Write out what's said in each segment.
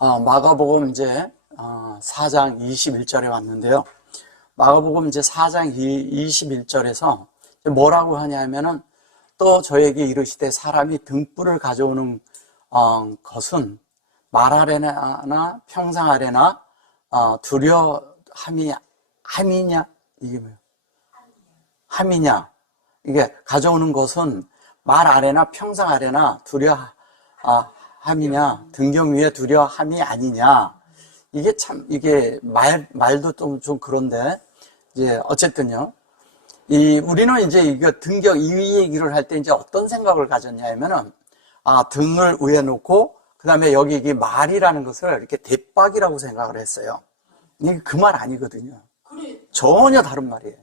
마가복음 이제 4장 21절에 왔는데요. 마가복음 이제 4장 21절에서 뭐라고 하냐면은 또 저에게 이르시되 사람이 등불을 가져오는 것은 말 아래나 평상 아래나 함이냐 이게 뭐예요? 함이냐 이게 가져오는 것은 말 아래나 평상 아래나 함이냐 등경 위에 두려함이 아니냐. 이게 참 이게 말도 좀 그런데 이제 어쨌든요. 우리는 이제 이거 등경 이 얘기를 할 때 이제 어떤 생각을 가졌냐면은 등을 위에 놓고 그다음에 여기 이게 말이라는 것을 이렇게 대박이라고 생각을 했어요. 이게 그 말 아니거든요. 전혀 다른 말이에요.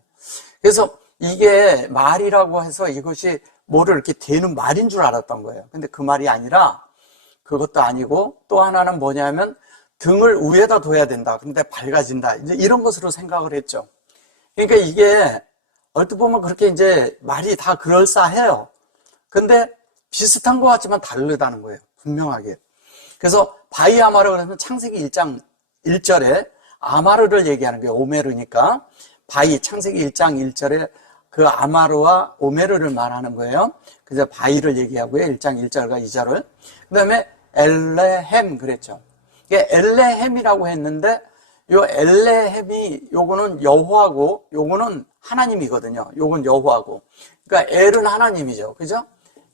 그래서 이게 말이라고 해서 이것이 뭐를 이렇게 대는 말인 줄 알았던 거예요. 근데 그 말이 아니라 그것도 아니고 또 하나는 뭐냐면 등을 위에다 둬야 된다. 근데 밝아진다. 이제 이런 것으로 생각을 했죠. 그러니까 이게 얼핏 보면 그렇게 이제 말이 다 그럴싸해요. 근데 비슷한 것 같지만 다르다는 거예요. 분명하게. 그래서 바이아마르 그러면 창세기 1장 1절에 아마르를 얘기하는 거예요. 오메르니까. 창세기 1장 1절에 그 아마르와 오메르를 말하는 거예요. 그래서 바이를 얘기하고요. 1장 1절과 2절을. 그 다음에 엘레헴 그랬죠. 이게 엘레헴이라고 했는데 요 엘레헴이 요거는 여호와고 요거는 하나님이거든요. 요건 여호와고. 그러니까 엘은 하나님이죠. 그죠?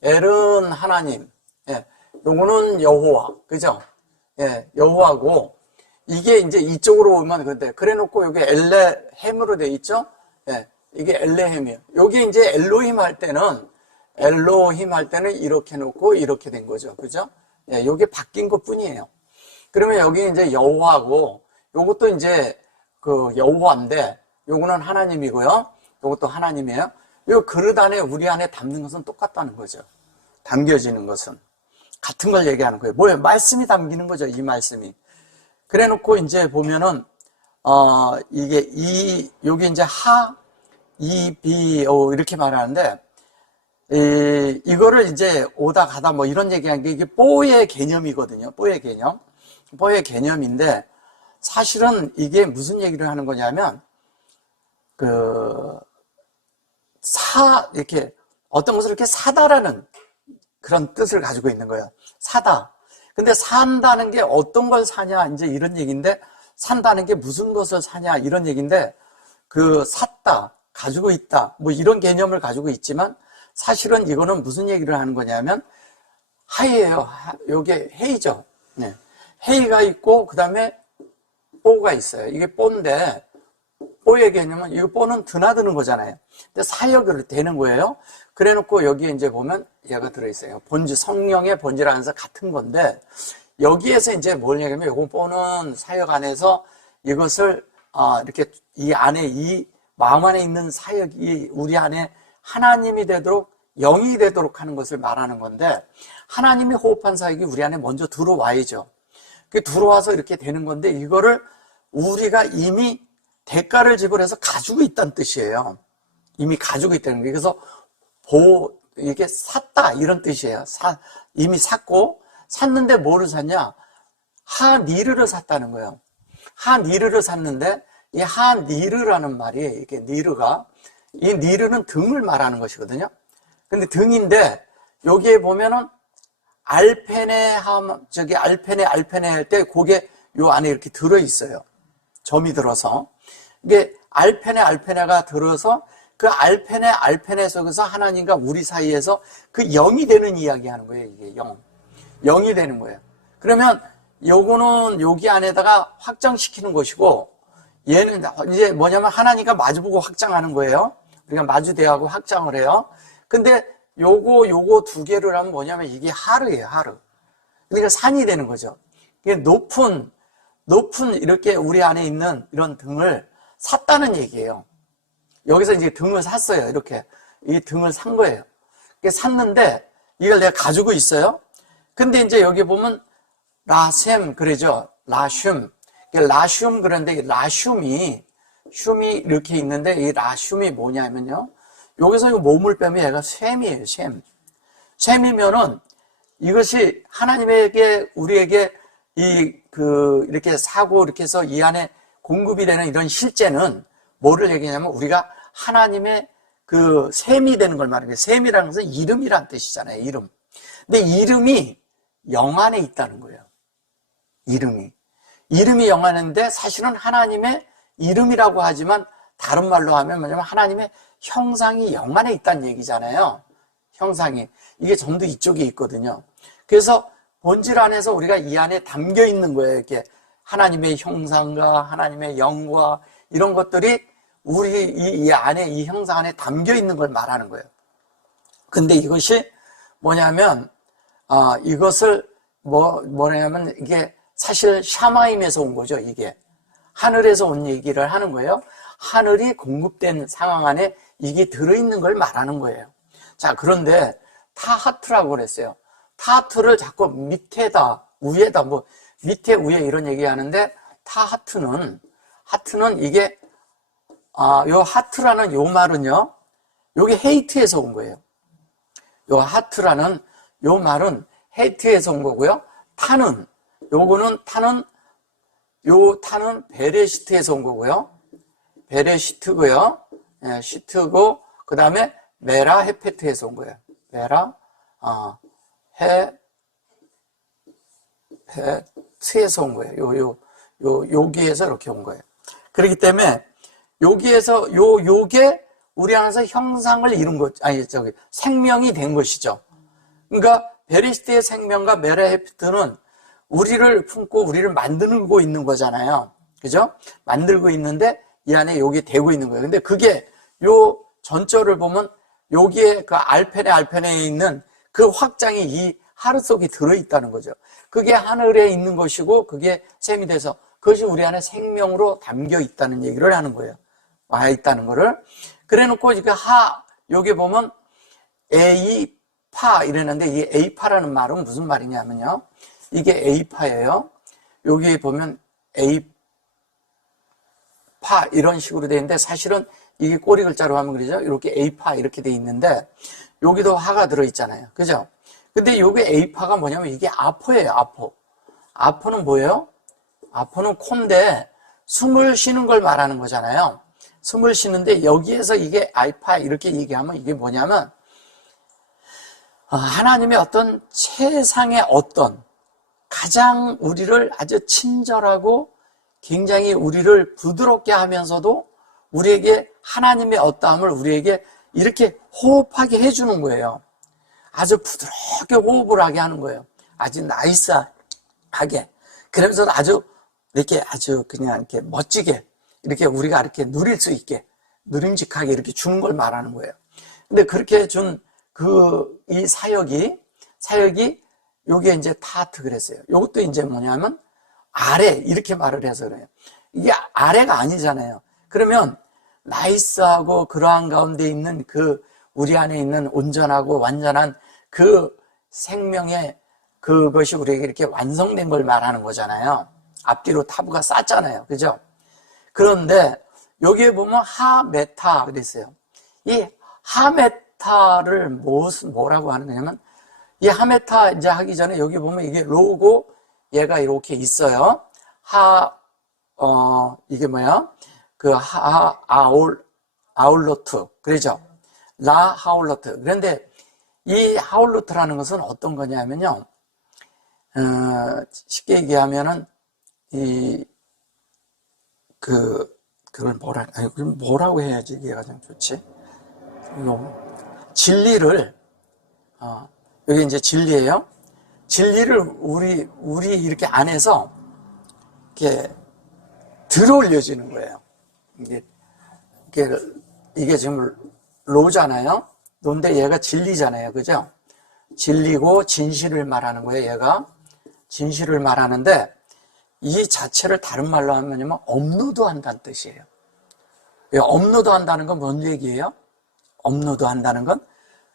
엘은 하나님. 예. 요거는 여호와. 그죠? 예. 여호와고 이게 이제 이쪽으로 오면 그래 놓고 여기 엘레헴으로 돼 있죠? 예. 이게 엘레헴이에요. 여기 이제 엘로힘 할 때는 이렇게 놓고 이렇게 된 거죠. 그죠? 예. 요게 바뀐 것 뿐이에요. 그러면 여기 이제 여호와고 요것도 이제 그 여호와인데 요거는 하나님이고요. 요것도 하나님이에요. 요 그릇 안에 우리 안에 담는 것은 똑같다는 거죠. 담겨지는 것은 같은 걸 얘기하는 거예요. 뭐예요? 말씀이 담기는 거죠. 이 말씀이. 그래 놓고 이제 보면은 요게 이제 이렇게 말하는데 이거를 이제 오다 가다 뭐 이런 얘기하는 게 이게 뽀의 개념이거든요. 뽀의 개념인데 사실은 이게 무슨 얘기를 하는 거냐면 이렇게 어떤 것을 이렇게 사다라는 그런 뜻을 가지고 있는 거예요. 사다. 근데 산다는 게 어떤 걸 사냐 이제 이런 얘기인데 산다는 게 무슨 것을 사냐 이런 얘기인데 샀다, 가지고 있다 뭐 이런 개념을 가지고 있지만 사실은 이거는 무슨 얘기를 하는 거냐면 하이예요. 요게 헤이죠. 네. 헤이가 있고 그 다음에 뽀가 있어요. 이게 뽀인데 뽀의 개념은 이거 뽀는 드나드는 거잖아요. 근데 사역을 되는 거예요. 그래 놓고 여기에 이제 보면 얘가 들어있어요. 본질, 성령의 본질하면서 같은 건데 여기에서 이제 뭘 얘기하면 요건 뽀는 사역 안에서 이것을 이렇게 이 안에 이 마음 안에 있는 사역이 우리 안에 하나님이 되도록 영이 되도록 하는 것을 말하는 건데 하나님이 호흡한 사역이 우리 안에 먼저 들어와야죠. 들어와서 이렇게 되는 건데 이거를 우리가 이미 대가를 지불해서 가지고 있다는 뜻이에요. 이미 가지고 있다는 거예요. 그래서 이게 샀다 이런 뜻이에요. 이미 샀는데 뭐를 샀냐? 하니르를 샀다는 거예요. 하니르를 샀는데 이 하니르라는 말이 이게 이 니르는 등을 말하는 것이거든요. 근데 등인데 여기에 보면은 알펜에 할 때 그게 요 안에 이렇게 들어 있어요. 점이 들어서 이게 알페네가 들어서 그 알페네 속에서 하나님과 우리 사이에서 그 영이 되는 이야기 하는 거예요. 이게 영이 되는 거예요. 그러면 요거는 여기 안에다가 확장시키는 것이고 얘는 이제 뭐냐면 하나님과 마주보고 확장하는 거예요. 우리가 마주대하고 확장을 해요. 근데 요거 두 개를 하면 뭐냐면 이게 하르예요. 하르. 그러니까 산이 되는 거죠. 이게 높은 이렇게 우리 안에 있는 이런 등을 샀다는 얘기예요. 여기서 이제 등을 샀어요. 이렇게 이 등을 산 거예요. 샀는데 이걸 내가 가지고 있어요. 근데 이제 여기 보면 라셈 그러죠. 라슘 그런데 라슘이 이렇게 있는데 이 라슘이 뭐냐면요. 여기서 이거 몸을 빼면 얘가 셈이에요. 셈이면은 이것이 하나님에게 우리에게 이렇게 사고, 이렇게 해서 이 안에 공급이 되는 이런 실제는 뭐를 얘기하냐면 우리가 하나님의 그 셈이 되는 걸 말하는 거예요. 셈이라는 것은 이름이란 뜻이잖아요. 이름. 근데 이름이 영 안에 있다는 거예요. 이름이 영 안인데 사실은 하나님의 이름이라고 하지만 다른 말로 하면 뭐냐면 하나님의 형상이 영 안에 있다는 얘기잖아요. 형상이. 이게 전부 이쪽에 있거든요. 그래서 본질 안에서 우리가 이 안에 담겨 있는 거예요. 이렇게 하나님의 형상과 하나님의 영과 이런 것들이 우리 이 안에, 이 형상 안에 담겨 있는 걸 말하는 거예요. 근데 이것이 뭐냐면, 이것을 뭐냐면 이게 사실 샤마임에서 온 거죠, 이게. 하늘에서 온 얘기를 하는 거예요. 하늘이 공급된 상황 안에 이게 들어있는 걸 말하는 거예요. 자, 그런데 타하트라고 그랬어요. 타하트를 자꾸 밑에다, 위에다, 뭐, 밑에, 위에 이런 얘기 하는데, 하트는 이게, 요 하트라는 요 말은요, 요게 헤이트에서 온 거예요. 요 하트라는 요 말은 헤이트에서 온 거고요. 타는 베레시트에서 온 거고요. 베레시트고요. 예, 시트고, 그 다음에 메라 헤페트에서 온 거예요. 메라, 헤페트에서 온 거예요. 여기에서 이렇게 온 거예요. 그렇기 때문에, 여기에서, 요게 우리 안에서 형상을 이룬 것, 생명이 된 것이죠. 그러니까, 베레시트의 생명과 메라 헤페트는 우리를 품고 우리를 만들고 있는 거잖아요. 그죠? 만들고 있는데 이 안에 여기 되고 있는 거예요. 근데 그게 요 전절을 보면 여기에 그 알펜에 있는 그 확장이 이 하루 속에 들어있다는 거죠. 그게 하늘에 있는 것이고 그게 셈이 돼서 그것이 우리 안에 생명으로 담겨 있다는 얘기를 하는 거예요. 와 있다는 거를. 그래 놓고 여기 보면 에이파 이랬는데 이 에이파라는 말은 무슨 말이냐면요. 이게 A파예요. 여기 보면 A파 이런 식으로 되어 있는데 사실은 이게 꼬리 글자로 하면 그러죠. 이렇게 A파 이렇게 되어 있는데 여기도 하가 들어있잖아요. 그죠? 근데 여기 A파가 뭐냐면 이게 아포예요. 아포는 뭐예요? 아포는 콘데 숨을 쉬는 걸 말하는 거잖아요. 숨을 쉬는데 여기에서 이게 아이파 이렇게 얘기하면 이게 뭐냐면 하나님의 어떤 최상의 어떤 가장 우리를 아주 친절하고 굉장히 우리를 부드럽게 하면서도 우리에게 하나님의 어떠함을 우리에게 이렇게 호흡하게 해주는 거예요. 아주 부드럽게 호흡을 하게 하는 거예요. 아주 나이스하게. 그러면서 아주 그냥 이렇게 멋지게 이렇게 우리가 이렇게 누릴 수 있게 누림직하게 이렇게 주는 걸 말하는 거예요. 근데 그렇게 준 이 사역이 요게 이제 타트 그랬어요. 요것도 이제 뭐냐면 아래 이렇게 말을 해서 그래요. 이게 아래가 아니잖아요. 그러면 나이스하고 그러한 가운데 있는 우리 안에 있는 온전하고 완전한 그 생명의 그것이 우리에게 이렇게 완성된 걸 말하는 거잖아요. 앞뒤로 타부가 쌌잖아요. 그죠? 그런데 여기에 보면 하메타 그랬어요. 이 하메타를 뭐라고 하는 거냐면 이 하메타 이제 하기 전에 여기 보면 이게 로고 얘가 이렇게 있어요. 이게 뭐야? 아울로트. 그러죠? 하울로트. 그런데 이 하울로트라는 것은 어떤 거냐면요. 쉽게 얘기하면은 그걸 뭐라고 해야지 이게 가장 좋지? 진리를, 여기 이제 진리예요. 진리를 우리 이렇게 안에서 이렇게 들어 올려지는 거예요. 이게 지금 로잖아요. 로인데 얘가 진리잖아요. 그죠? 진리고 진실을 말하는 거예요. 얘가 진실을 말하는데 이 자체를 다른 말로 하면 업로드 한다는 뜻이에요. 업로드 한다는 건 뭔 얘기예요? 업로드 한다는 건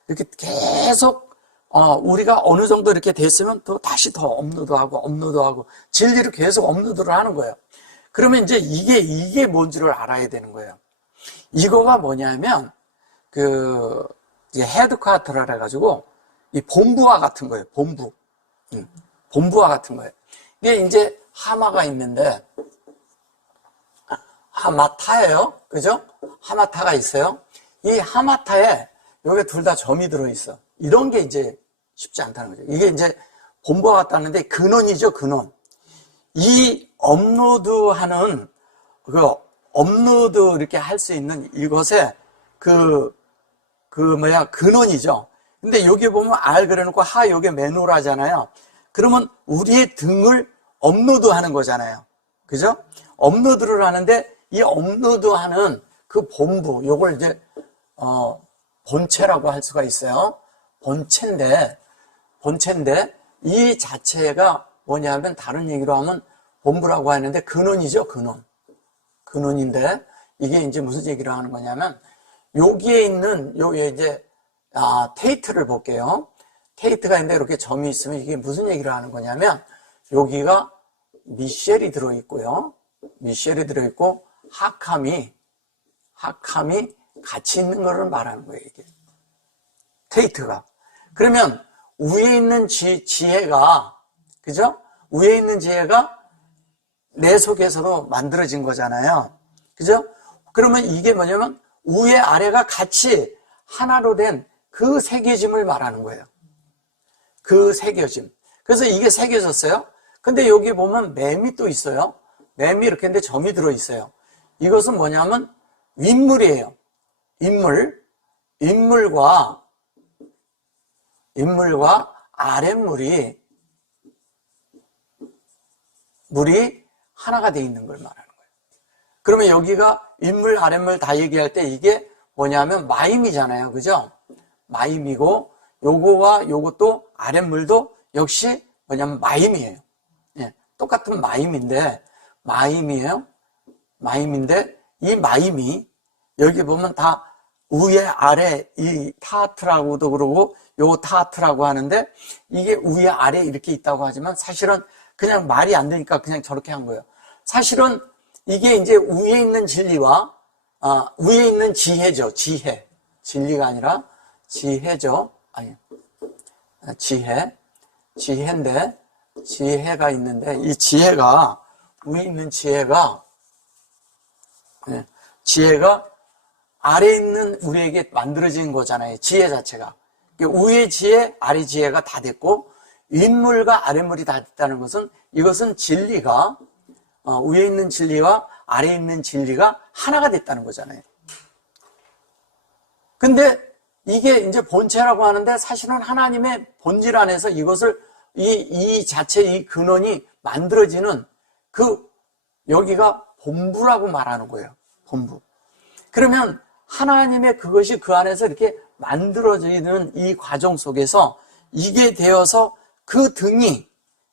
이렇게 계속 우리가 어느 정도 이렇게 됐으면 또 다시 더 업로드하고 진리를 계속 업로드를 하는 거예요. 그러면 이제 이게 뭔지를 알아야 되는 거예요. 이거가 뭐냐면 헤드쿼터라 해가지고 이 본부와 같은 거예요. 본부와 같은 거예요. 이게 이제 하마가 있는데, 하마타예요. 그죠? 하마타가 있어요. 이 하마타에 여기 둘 다 점이 들어있어. 이런 게 이제 쉽지 않다는 거죠. 이게 이제 본부와 같다는데 근원이죠, 근원. 이 업로드하는, 업로드 이렇게 할 수 있는 이것의 근원이죠. 근데 여기 보면 R 그래놓고 하, 여기 메노라잖아요. 그러면 우리의 등을 업로드 하는 거잖아요. 그죠? 업로드를 하는데 이 업로드하는 그 본부, 요걸 이제, 본체라고 할 수가 있어요. 본체인데, 이 자체가 뭐냐면 다른 얘기로 하면 본부라고 하는데 근원이죠, 근원. 근원인데, 이게 이제 무슨 얘기를 하는 거냐면, 여기에 있는, 여기에 이제, 테이트를 볼게요. 테이트가 있는데 이렇게 점이 있으면 이게 무슨 얘기를 하는 거냐면, 여기가 미셸이 들어있고요. 미셸이 들어있고, 하캄이 같이 있는 거를 말하는 거예요, 이게. 테이트가. 그러면, 위에 있는 지혜가, 그죠? 위에 있는 지혜가 내 속에서도 만들어진 거잖아요. 그죠? 그러면 이게 뭐냐면, 위에 아래가 같이 하나로 된 그 새겨짐을 말하는 거예요. 그 새겨짐. 그래서 이게 새겨졌어요. 근데 여기 보면 맴이 또 있어요. 맴이 이렇게 있는데 점이 들어있어요. 이것은 뭐냐면 윗물이에요. 윗물과 아랫물이 하나가 돼 있는 걸 말하는 거예요. 그러면 여기가 윗물, 아랫물 다 얘기할 때 이게 뭐냐면 마임이잖아요. 그죠? 마임이고 요거와 요것도 아랫물도 역시 뭐냐면 마임이에요. 예, 똑같은 마임인데 이 마임이 여기 보면 다 위에 아래 이 타트라고도 그러고 요 타트라고 하는데 이게 위에 아래 이렇게 있다고 하지만 사실은 그냥 말이 안 되니까 그냥 저렇게 한 거예요. 사실은 이게 이제 위에 있는 진리와 위에 있는 지혜죠. 진리가 아니라 지혜죠. 아니, 지혜인데 지혜가 있는데 이 지혜가 위에 있는 지혜가 아래에 있는 우리에게 만들어진 거잖아요. 지혜 자체가. 위에 지혜, 아래 지혜가 다 됐고 윗물과 아랫물이 다 됐다는 것은 이것은 진리가 위에 있는 진리와 아래에 있는 진리가 하나가 됐다는 거잖아요. 근데 이게 이제 본체라고 하는데 사실은 하나님의 본질 안에서 이것을 이 자체 이 근원이 만들어지는 여기가 본부라고 말하는 거예요. 본부. 그러면 하나님의 그것이 그 안에서 이렇게 만들어지는 이 과정 속에서 이게 되어서 그 등이,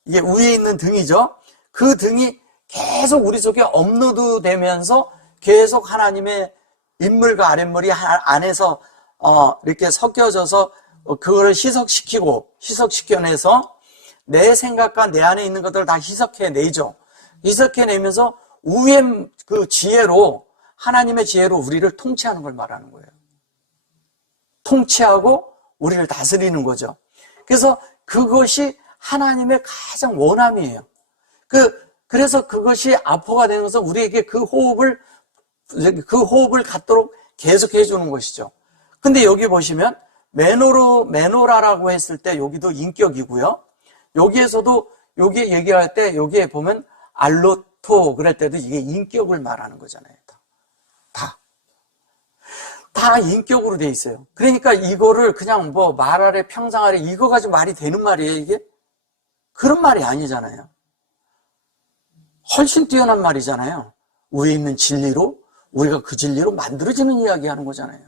이게 위에 있는 등이죠. 그 등이 계속 우리 속에 업로드 되면서 계속 하나님의 윗물과 아랫물이 안에서 이렇게 섞여져서 그거를 희석시켜내서 내 생각과 내 안에 있는 것들을 다 희석해내죠. 희석해내면서 위에 그 지혜로, 하나님의 지혜로 우리를 통치하는 걸 말하는 거예요. 통치하고 우리를 다스리는 거죠. 그래서 그것이 하나님의 가장 원함이에요. 그래서 그것이 아포가 되는 것은 우리에게 그 호흡을 갖도록 계속해 주는 것이죠. 근데 여기 보시면 메노라라고 했을 때 여기도 인격이고요. 여기에서도 여기 얘기할 때 여기에 보면 알로토 그럴 때도 이게 인격을 말하는 거잖아요. 다 인격으로 돼 있어요. 그러니까 이거를 그냥 뭐 말 아래 평상 아래 이거 가지고 말이 되는 말이에요, 이게? 그런 말이 아니잖아요. 훨씬 뛰어난 말이잖아요. 위에 있는 진리로 우리가 그 진리로 만들어지는 이야기 하는 거잖아요.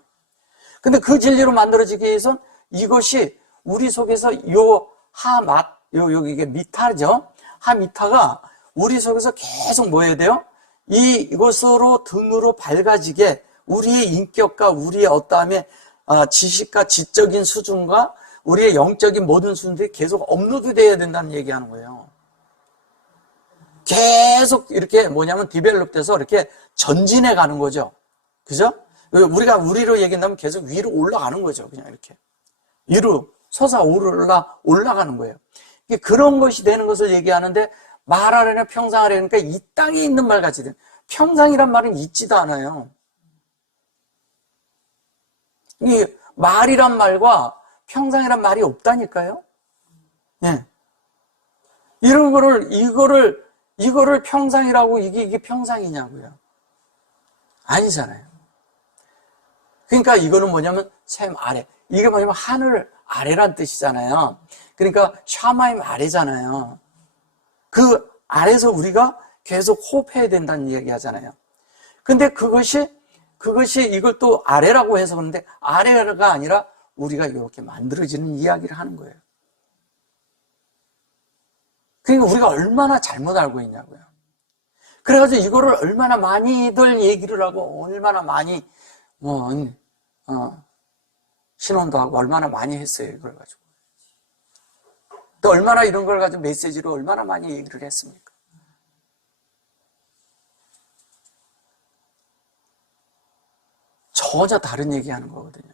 근데 그 진리로 만들어지기 위해선 이것이 우리 속에서 이게 미타죠? 하미타가 우리 속에서 계속 뭐 해야 돼요? 이것으로 등으로 밝아지게 우리의 인격과 우리의 어떠함의 지식과 지적인 수준과 우리의 영적인 모든 수준들이 계속 업로드 돼야 된다는 얘기하는 거예요. 계속 이렇게 디벨롭 돼서 이렇게 전진해 가는 거죠. 그죠? 우리가 우리로 얘기한다면 계속 위로 올라가는 거죠. 그냥 이렇게. 위로 솟아올라가는 거예요. 그런 것이 되는 것을 얘기하는데 말하려냐 평상하려니까 이 땅에 있는 말 같이 돼. 평상이란 말은 있지도 않아요. 이 말이란 말과 평상이란 말이 없다니까요. 예. 이런 거를 이거를 평상이라고 이게 평상이냐고요. 아니잖아요. 그러니까 이거는 뭐냐면 샘 아래. 이게 뭐냐면 하늘 아래란 뜻이잖아요. 그러니까 샤마임 아래잖아요. 그 아래서 우리가 계속 호흡해야 된다는 이야기 하잖아요. 근데 그것이 이걸 또 아래라고 해서 그런데 아래가 아니라 우리가 이렇게 만들어지는 이야기를 하는 거예요. 그러니까 우리가 얼마나 잘못 알고 있냐고요. 그래가지고 이거를 얼마나 많이들 얘기를 하고 얼마나 많이 신원도 하고 얼마나 많이 했어요. 이걸 가지고. 또 얼마나 이런 걸 가지고 메시지로 얼마나 많이 얘기를 했습니까? 전혀 다른 얘기하는 거거든요.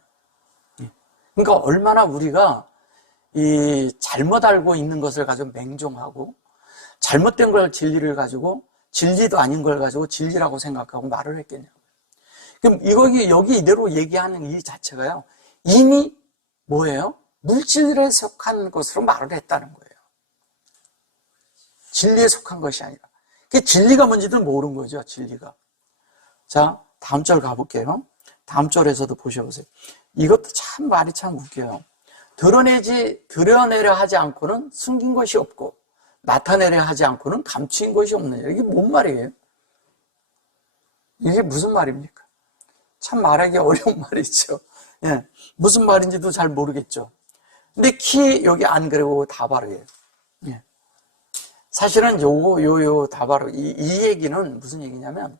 그러니까 얼마나 우리가 이 잘못 알고 있는 것을 가지고 맹종하고 잘못된 걸 진리를 가지고 진리도 아닌 걸 가지고 진리라고 생각하고 말을 했겠냐고요. 그럼 여기 이대로 얘기하는 이 자체가요. 이미 뭐예요? 물질에 속한 것으로 말을 했다는 거예요. 진리에 속한 것이 아니라. 그게 진리가 뭔지도 모르는 거죠. 진리가. 자, 다음 절 가볼게요. 다음 절에서도 보셔보세요. 이것도 참 말이 참 웃겨요. 드러내려 하지 않고는 숨긴 것이 없고 나타내려 하지 않고는 감추인 것이 없느냐. 이게 뭔 말이에요? 이게 무슨 말입니까? 참 말하기 어려운 말이죠. 예, 무슨 말인지도 잘 모르겠죠. 근데 여기 안 그래고 다바르예요. 예. 사실은 요 다바르 이 얘기는 무슨 얘기냐면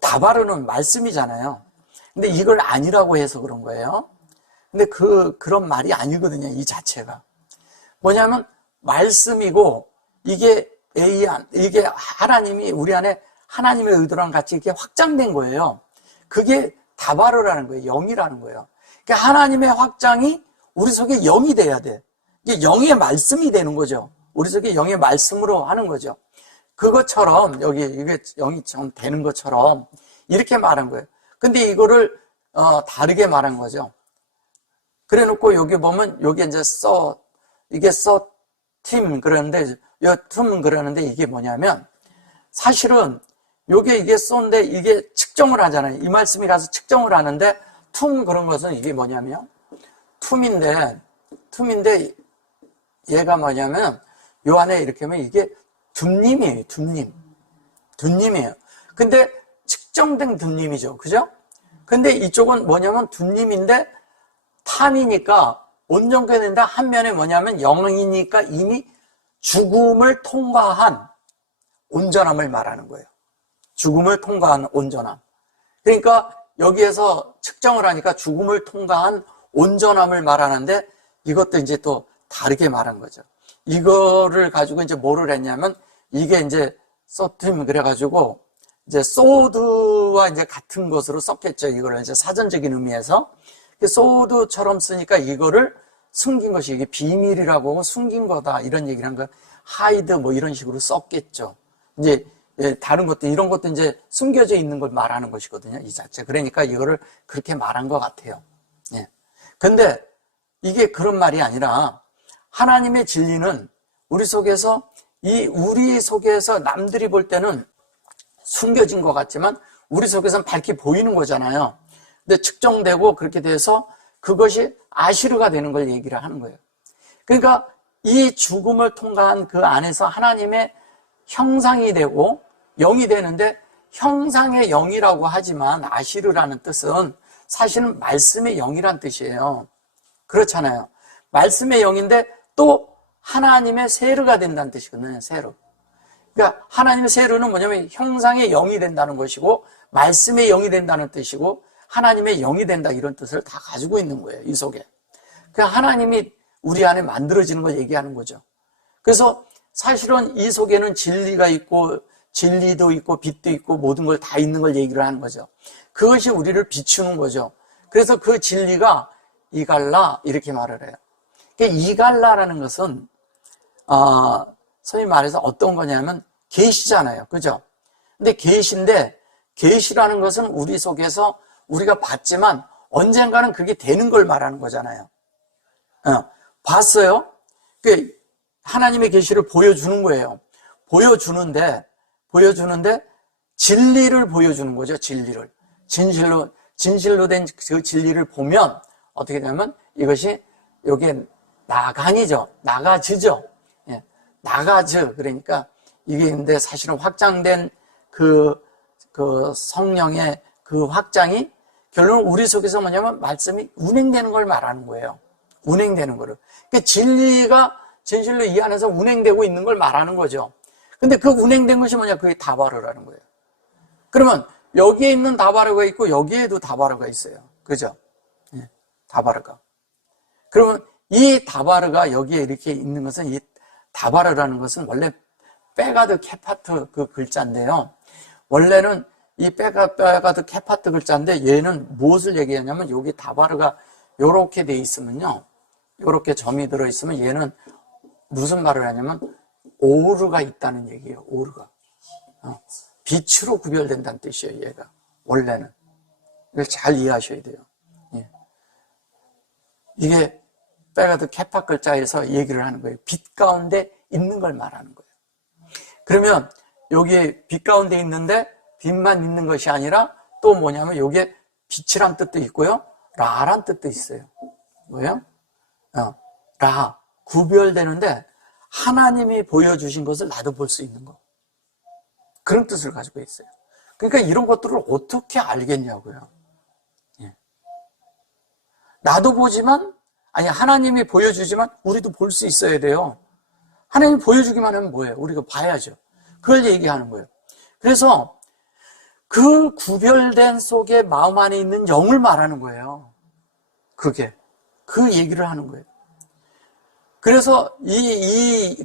다바르는 말씀이잖아요. 근데 이걸 아니라고 해서 그런 거예요. 근데 그런 말이 아니거든요. 이 자체가. 뭐냐면 말씀이고 이게 하나님이 우리 안에 하나님의 의도랑 같이 이렇게 확장된 거예요. 그게 다바르라는 거예요. 영이라는 거예요. 그러니까 하나님의 확장이 우리 속에 영이 돼야 돼. 이게 영의 말씀이 되는 거죠. 우리 속에 영의 말씀으로 하는 거죠. 그것처럼 이게 영이 좀 되는 것처럼 이렇게 말한 거예요. 근데 이거를 다르게 말한 거죠. 그래 놓고 여기 보면 여기 이제 이게 팀 그러는데 틈은 그러는데 이게 뭐냐면 사실은 이게 쏘인데 이게 측정을 하잖아요. 이 말씀이 가서 측정을 하는데 툼 그런 것은 이게 뭐냐면 툼인데 얘가 뭐냐면 요 안에 이렇게 하면 이게 둠님이에요. 둠님이에요. 근데 측정된 둠님이죠. 그죠? 근데 이쪽은 뭐냐면 둠님인데 탐이니까 온전되는데 한 면에 뭐냐면 영이니까 이미 죽음을 통과한 온전함을 말하는 거예요. 죽음을 통과한 온전함. 그러니까 여기에서 측정을 하니까 죽음을 통과한 온전함을 말하는데 이것도 이제 또 다르게 말한 거죠. 이거를 가지고 이제 뭐를 했냐면 이게 이제 소팀 그래가지고 이제 소드와 이제 같은 것으로 썼겠죠. 이거를 이제 사전적인 의미에서 소드처럼 쓰니까 이거를 숨긴 것이 이게 비밀이라고 하고 숨긴 거다 이런 얘기를 한 거 하이드 뭐 이런 식으로 썼겠죠. 이제 다른 것도 이런 것도 이제 숨겨져 있는 걸 말하는 것이거든요. 이 자체. 그러니까 이거를 그렇게 말한 것 같아요. 예. 근데 이게 그런 말이 아니라 하나님의 진리는 우리 속에서 남들이 볼 때는 숨겨진 것 같지만 우리 속에서는 밝게 보이는 거잖아요. 근데 측정되고 그렇게 돼서 그것이 아시르가 되는 걸 얘기를 하는 거예요. 그러니까 이 죽음을 통과한 그 안에서 하나님의 형상이 되고 영이 되는데 형상의 영이라고 하지만 아시르라는 뜻은 사실은 말씀의 영이란 뜻이에요. 그렇잖아요. 말씀의 영인데 또 하나님의 세르가 된다는 뜻이거든요. 세르. 그러니까 하나님의 세르는 뭐냐면 형상의 영이 된다는 것이고 말씀의 영이 된다는 뜻이고 하나님의 영이 된다 이런 뜻을 다 가지고 있는 거예요. 이 속에. 그러니까 하나님이 우리 안에 만들어지는 걸 얘기하는 거죠. 그래서 사실은 이 속에는 진리가 있고 진리도 있고 빛도 있고 모든 걸 다 있는 걸 얘기를 하는 거죠. 그것이 우리를 비추는 거죠. 그래서 그 진리가 이갈라 이렇게 말을 해요. 그러니까 이갈라라는 것은 소위 말해서 어떤 거냐면 계시잖아요. 그죠? 근데 계시인데 계시라는 것은 우리 속에서 우리가 봤지만 언젠가는 그게 되는 걸 말하는 거잖아요. 봤어요? 그 하나님의 계시를 보여주는 거예요. 보여주는데 진리를 보여주는 거죠. 진실로 된 그 진리를 보면 어떻게 되냐면 이것이 여기에 나간이죠. 나가지죠. 예, 나가즈. 그러니까 이게 근데 사실은 확장된 그 성령의 그 확장이 결론은 우리 속에서 뭐냐면 말씀이 운행되는 걸 말하는 거예요. 운행되는 거를. 그러니까 진리가 진실로 이 안에서 운행되고 있는 걸 말하는 거죠. 근데 그 운행된 것이 뭐냐? 그게 다바르라는 거예요. 그러면 여기에 있는 다바르가 있고 여기에도 다바르가 있어요. 그죠? 예, 다바르가. 그러면 이 다바르가 여기에 이렇게 있는 것은 이 다바르라는 것은 원래 빼가드 케파트 그 글자인데요. 원래는 이 빼가드 케파트 글자인데 얘는 무엇을 얘기하냐면 여기 다바르가 요렇게 돼 있으면요. 요렇게 점이 들어 있으면 얘는 무슨 말을 하냐면 오르가 있다는 얘기예요. 오르가. 빛으로 구별된다는 뜻이에요. 얘가. 원래는. 이걸 잘 이해하셔야 돼요. 예. 이게 빼가드 케파 글자에서 얘기를 하는 거예요. 빛 가운데 있는 걸 말하는 거예요. 그러면 여기에 빛 가운데 있는데 빛만 있는 것이 아니라 또 뭐냐면 여기에 빛이란 뜻도 있고요. 라란 뜻도 있어요. 뭐예요? 라. 구별되는데 하나님이 보여주신 것을 나도 볼 수 있는 거. 그런 뜻을 가지고 있어요. 그러니까 이런 것들을 어떻게 알겠냐고요. 예. 나도 보지만, 아니, 하나님이 보여주지만 우리도 볼 수 있어야 돼요. 하나님이 보여주기만 하면 뭐예요? 우리가 봐야죠. 그걸 얘기하는 거예요. 그래서 그 구별된 속에 마음 안에 있는 영을 말하는 거예요. 그게. 그 얘기를 하는 거예요. 그래서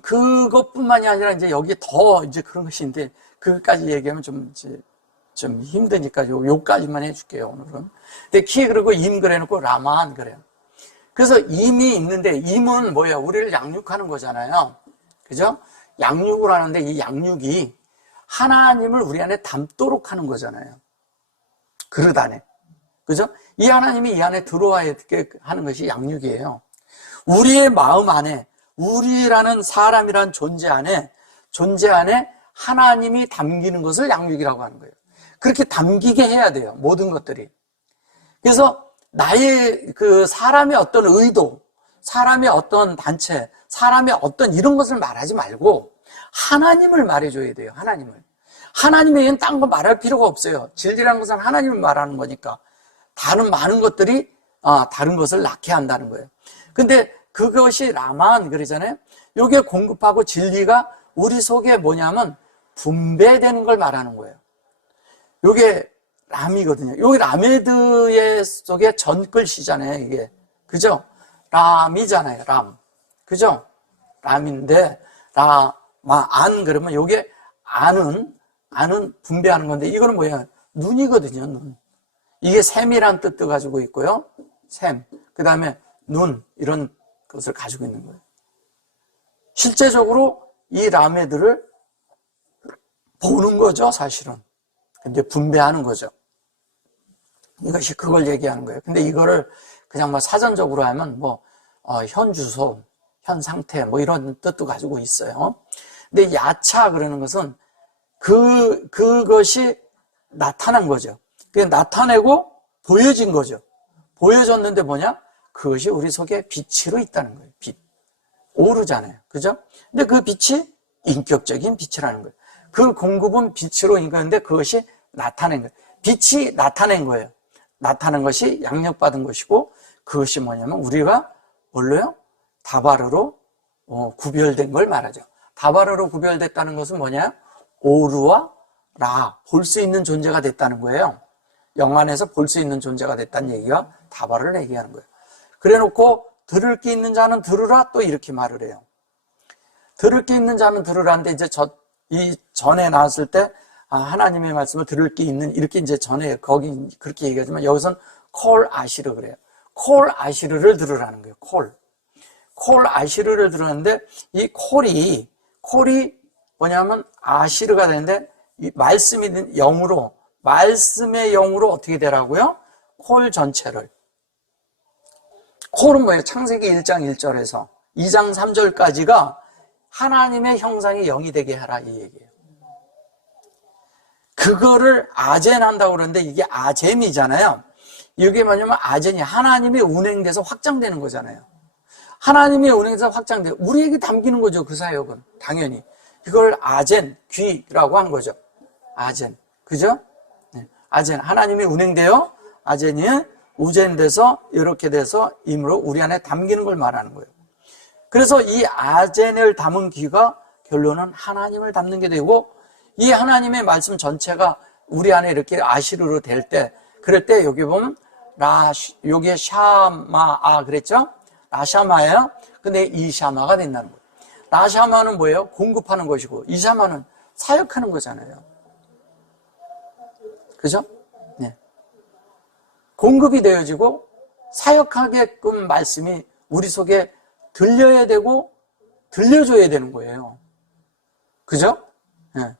그것뿐만이 아니라 이제 여기 더 이제 그런 것인데, 그것까지 얘기하면 좀 힘드니까 요까지만 해줄게요, 오늘은. 근데 키 그리고 임 그래놓고 라만 그래요. 그래서 임이 있는데, 임은 뭐예요? 우리를 양육하는 거잖아요. 그죠? 양육을 하는데 이 양육이 하나님을 우리 안에 담도록 하는 거잖아요. 그릇 안에. 그죠? 이 하나님이 이 안에 들어와야 하는 것이 양육이에요. 우리의 마음 안에, 우리라는 사람이란 존재 안에 하나님이 담기는 것을 양육이라고 하는 거예요. 그렇게 담기게 해야 돼요. 모든 것들이. 그래서 나의 그 사람의 어떤 의도, 사람의 어떤 단체, 사람의 어떤 이런 것을 말하지 말고 하나님을 말해줘야 돼요. 하나님에게는 딴 거 말할 필요가 없어요. 진리라는 것은 하나님을 말하는 거니까. 다른 많은 것들이 다른 것을 낳게 한다는 거예요. 근데 그것이 라만 그러잖아요. 이게 공급하고 진리가 우리 속에 뭐냐면 분배되는 걸 말하는 거예요. 이게 람이거든요. 여기 라메드의 속에 전글씨잖아요. 이게. 그죠? 람이잖아요. 람. 그죠? 람인데 안 그러면 요게 안은 분배하는 건데 이거는 뭐야? 눈이거든요. 눈. 이게 샘이란 뜻도 가지고 있고요. 샘. 그 다음에 눈 이런 것을 가지고 있는 거예요. 실제적으로 이 라메들을 보는 거죠. 사실은. 근데 분배하는 거죠. 이것이 그걸 얘기하는 거예요. 근데 이거를 그냥 뭐 사전적으로 하면 현 주소, 현 상태 이런 뜻도 가지고 있어요. 근데 야차 그러는 것은 그것이 나타난 거죠. 그게 나타내고 보여진 거죠. 보여졌는데 뭐냐? 그것이 우리 속에 빛으로 있다는 거예요. 빛. 오르잖아요. 그죠? 근데 그 빛이 인격적인 빛이라는 거예요. 그 공급은 빛으로 인가는데 그것이 나타낸 거예요. 빛이 나타낸 거예요. 나타난 것이 양육받은 것이고 그것이 뭐냐면 우리가 뭘로요? 다바르로 구별된 걸 말하죠. 다바르로 구별됐다는 것은 뭐냐? 오르와 라, 볼 수 있는 존재가 됐다는 거예요. 영안에서 볼 수 있는 존재가 됐다는 얘기가 다바르를 얘기하는 거예요. 그래놓고 들을 게 있는 자는 들으라 또 이렇게 말을 해요. 들을 게 있는 자는 들으라는데 이제 이 전에 나왔을 때 하나님의 말씀을 들을 게 있는 이렇게 이제 전에 거기 그렇게 얘기하지만 여기선 콜 아시르 그래요. 콜 아시르를 들으라는 거예요. 콜 아시르를 들었는데 이 콜이 뭐냐면 아시르가 되는데 이 말씀이 영으로 말씀의 영으로 어떻게 되라고요? 콜 전체를. 콜은 뭐예요? 창세기 1장 1절에서 2장 3절까지가 하나님의 형상이 영이 되게 하라 이 얘기예요. 그거를 아젠한다고 그러는데 이게 아젠이잖아요. 이게 뭐냐면 아젠이 하나님의 운행돼서 확장되는 거잖아요. 하나님의 운행돼서 확장돼 우리에게 담기는 거죠. 그 사역은 당연히 이걸 아젠 귀라고 한 거죠. 아젠 그죠? 네. 아젠 하나님의 운행되어 아젠이 우젠돼서 이렇게 돼서 임으로 우리 안에 담기는 걸 말하는 거예요. 그래서 이 아젠을 담은 귀가 결론은 하나님을 담는 게 되고 이 하나님의 말씀 전체가 우리 안에 이렇게 아시르로 될 때 그럴 때 여기 보면 요게 샤마아 그랬죠? 라샤마예요. 근데 이 샤마가 된다는 거예요. 라샤마는 뭐예요? 공급하는 것이고 이 샤마는 사역하는 거잖아요. 그죠? 네. 공급이 되어지고 사역하게끔 말씀이 우리 속에 들려야 되고 들려줘야 되는 거예요. 그죠? 네.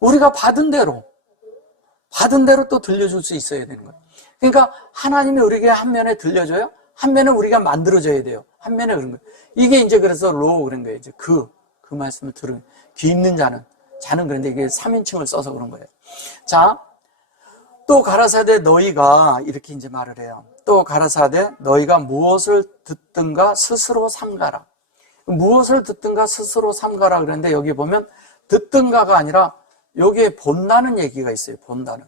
우리가 받은 대로 또 들려줄 수 있어야 되는 거예요. 그러니까 하나님이 우리에게 한 면에 들려줘요. 한 면에 우리가 만들어줘야 돼요. 한 면에 그런 거예요. 이게 이제 그래서 그런 거예요. 이제 그 말씀을 들은 귀 있는 자는 그런데 이게 3인칭을 써서 그런 거예요. 자, 또 가라사대 너희가 이렇게 이제 말을 해요. 또 가라사대 너희가 무엇을 듣든가 스스로 삼가라. 무엇을 듣든가 스스로 삼가라 그랬는데 여기 보면 듣든가가 아니라 여기에 본다는 얘기가 있어요. 본다는.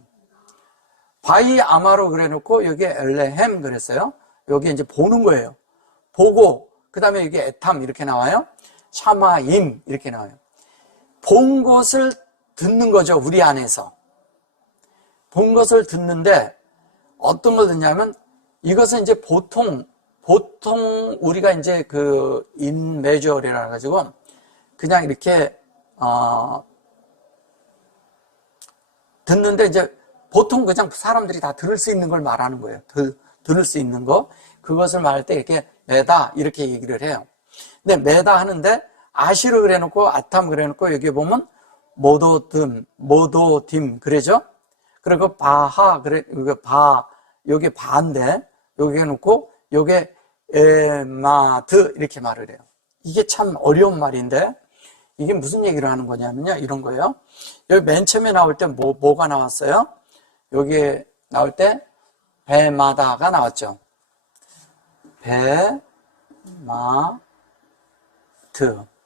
바이 아마로 그래놓고 여기에 엘레헴 그랬어요. 여기 이제 보는 거예요. 보고 그 다음에 여기 에탐 이렇게 나와요. 샤마임 이렇게 나와요. 본 것을 듣는 거죠. 우리 안에서. 본 것을 듣는데 어떤 걸 듣냐면 이것은 이제 보통 우리가 이제 그 인메저리라 가지고 그냥 이렇게 듣는데 이제 보통 그냥 사람들이 다 들을 수 있는 걸 말하는 거예요. 들을 수 있는 거. 그것을 말할 때 이렇게 메다 이렇게 얘기를 해요. 근데 메다 하는데 아시르 그래놓고 아탐 그래놓고 여기 보면 모도딤 그래죠? 그리고 바하 그래 요게 바인데 여기 해놓고 요게 에마드 이렇게 말을 해요. 이게 참 어려운 말인데 이게 무슨 얘기를 하는 거냐면요. 이런 거예요. 여기 맨 처음에 나올 때 뭐가 나왔어요? 여기 나올 때 배마다가 나왔죠. 배마드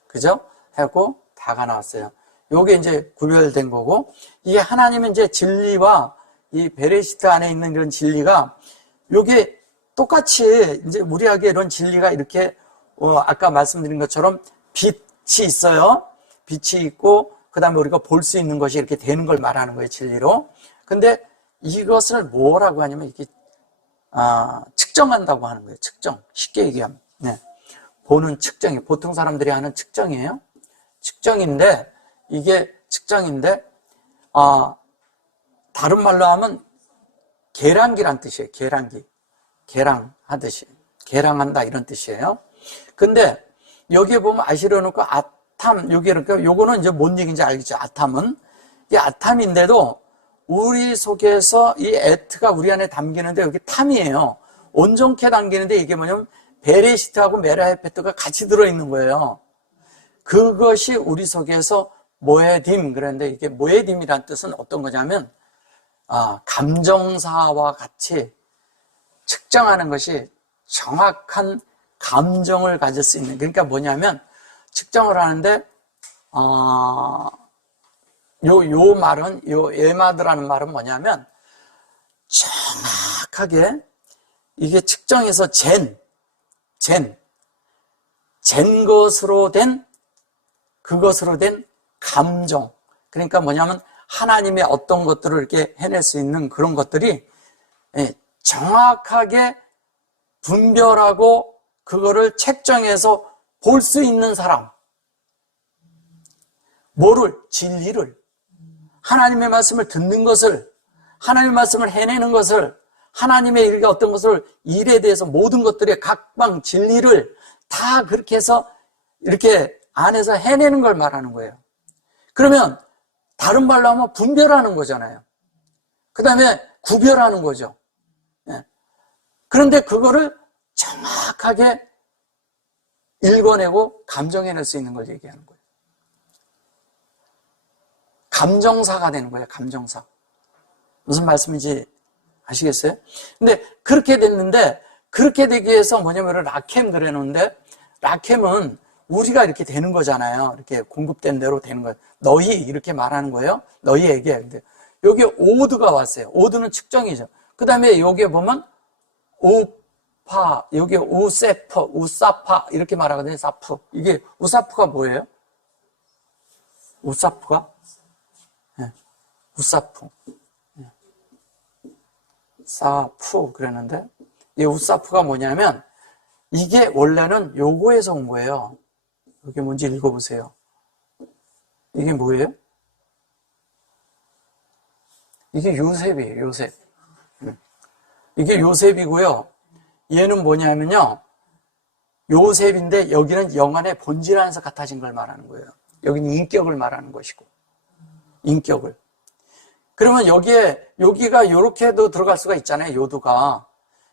그죠? 하고 다가 나왔어요. 요게 이제 구별된 거고 이게 하나님은 이제 진리와 이 베레시트 안에 있는 이런 진리가 요게 똑같이 이제 우리에게 이런 진리가 이렇게 아까 말씀드린 것처럼 빛이 있어요. 빛이 있고 그 다음에 우리가 볼 수 있는 것이 이렇게 되는 걸 말하는 거예요. 진리로. 근데 이것을 뭐라고 하냐면 이게 측정한다고 하는 거예요. 측정. 쉽게 얘기하면. 네. 보는 측정이 보통 사람들이 하는 측정이에요. 측정인데 이게 측정인데 다른 말로 하면 계량기란 뜻이에요. 계량기. 계량하듯이. 계량한다 이런 뜻이에요. 근데 여기에 보면 아시르 놓고 아탐 여기 이렇게 요거는 이제 뭔 얘기인지 알겠죠. 아탐은 이 아탐인데도 우리 속에서 이 에트가 우리 안에 담기는데 여기 탐이에요. 온전케 담기는데 이게 뭐냐면 베레시트하고 메라헤페트가 같이 들어있는 거예요. 그것이 우리 속에서 모에딤 그랬는데 이게 모에딤이란 뜻은 어떤 거냐면 감정사와 같이 측정하는 것이 정확한 감정을 가질 수 있는 그러니까 뭐냐면 측정을 하는데 요 말은 요 에마드라는 말은 뭐냐면 정확하게 이게 측정해서 잰 것으로 된 그것으로 된 감정 그러니까 뭐냐면 하나님의 어떤 것들을 이렇게 해낼 수 있는 그런 것들이 정확하게 분별하고 그거를 책정해서 볼 수 있는 사람 뭐를? 진리를 하나님의 말씀을 듣는 것을 하나님의 말씀을 해내는 것을 하나님의 어떤 것을 일에 대해서 모든 것들의 각방 진리를 다 그렇게 해서 이렇게 안에서 해내는 걸 말하는 거예요. 그러면 다른 말로 하면 분별하는 거잖아요. 그 다음에 구별하는 거죠. 예. 그런데 그거를 정확하게 읽어내고 감정해낼 수 있는 걸 얘기하는 거예요. 감정사가 되는 거예요. 감정사. 무슨 말씀인지 아시겠어요? 근데 그렇게 됐는데, 그렇게 되기 위해서 뭐냐면 라켐 그래놓는데, 라켐은 우리가 이렇게 되는 거잖아요. 이렇게 공급된 대로 되는 거예요. 너희 이렇게 말하는 거예요. 너희에게. 근데 여기 오드가 왔어요. 오드는 측정이죠. 그 다음에 여기에 보면 우파, 여기 우세프, 우사파 이렇게 말하거든요. 사프. 이게 우사프가 뭐예요? 우사프가? 네. 우사프. 네. 사프 그랬는데 이 우사프가 뭐냐면 이게 원래는 요거에서 온 거예요. 이게 뭔지 읽어보세요. 이게 뭐예요? 이게 요셉이에요. 요셉. 이게 요셉이고요. 얘는 뭐냐면요. 요셉인데 여기는 영안의 본질 안에서 같아진 걸 말하는 거예요. 여기는 인격을 말하는 것이고. 인격을. 그러면 여기가 요렇게도 들어갈 수가 있잖아요. 요두가.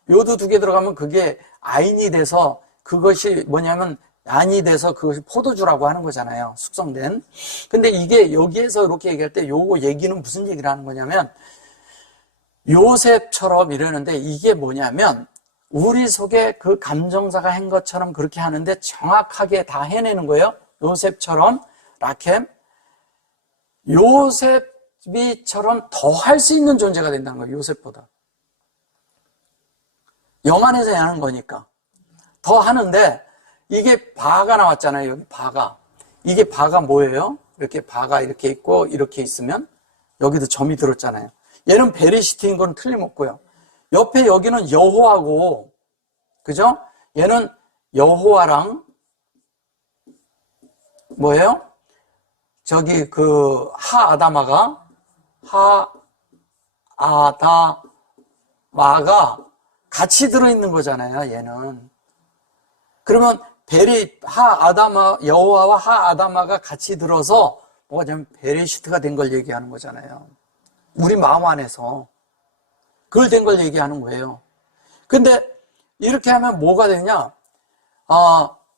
요두 2개 들어가면 그게 아인이 돼서 그것이 뭐냐면 안이 돼서 그것이 포도주라고 하는 거잖아요. 숙성된. 근데 이게 여기에서 이렇게 얘기할 때 요거 얘기는 무슨 얘기를 하는 거냐면 요셉처럼 이러는데 이게 뭐냐면 우리 속에 그 감정사가 한 것처럼 그렇게 하는데 정확하게 다 해내는 거예요. 요셉처럼 라켐. 요셉이처럼 더 할 수 있는 존재가 된다는 거예요. 요셉보다. 영안에서 하는 거니까. 더 하는데 이게 바가 나왔잖아요. 여기 바가. 이게 바가 뭐예요? 이렇게 바가 이렇게 있고 이렇게 있으면 여기도 점이 들었잖아요. 얘는 베리시트인 건 틀림없고요. 옆에 여기는 여호와고, 그죠? 얘는 여호와랑 뭐예요? 저기 그 하아다마가 같이 들어있는 거잖아요. 얘는. 그러면 여호와와 하아다마가 같이 들어서 뭐냐면 베레시트가 된 걸 얘기하는 거잖아요. 우리 마음 안에서 그걸 된 걸 얘기하는 거예요. 근데 이렇게 하면 뭐가 되냐?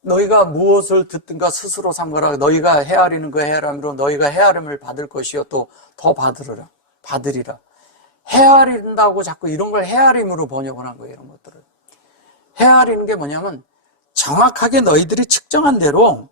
너희가 무엇을 듣든가 스스로 삼거라. 너희가 헤아리는 그 헤아림으로 너희가 헤아림을 받을 것이요 또 더 받으리라. 헤아린다고 자꾸 이런 걸 헤아림으로 번역을 한 거예요. 이런 것들을. 헤아리는 게 뭐냐면 정확하게 너희들이 측정한 대로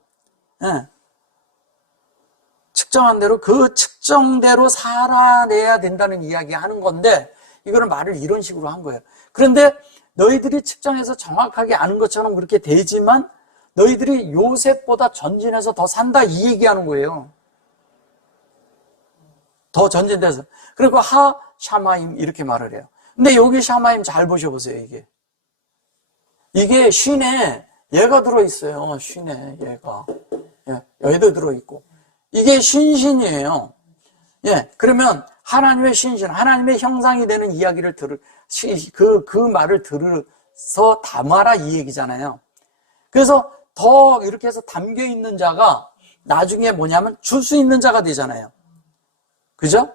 그 측정대로 살아내야 된다는 이야기 하는 건데 이거는 말을 이런 식으로 한 거예요. 그런데 너희들이 측정해서 정확하게 아는 것처럼 그렇게 되지만 너희들이 요셉보다 전진해서 더 산다 이 얘기하는 거예요. 더 전진돼서. 그리고 샤마임 이렇게 말을 해요. 근데 여기 샤마임 잘 보셔보세요. 이게 쉰에 얘가 들어있어요. 쉰에 얘가. 여기도 들어있고. 이게 신신이에요. 그러면 하나님의 신신, 하나님의 형상이 되는 이야기를 그 말을 들어서 담아라 이 얘기잖아요. 그래서 더 이렇게 해서 담겨 있는 자가 나중에 뭐냐면 줄 수 있는 자가 되잖아요. 그죠?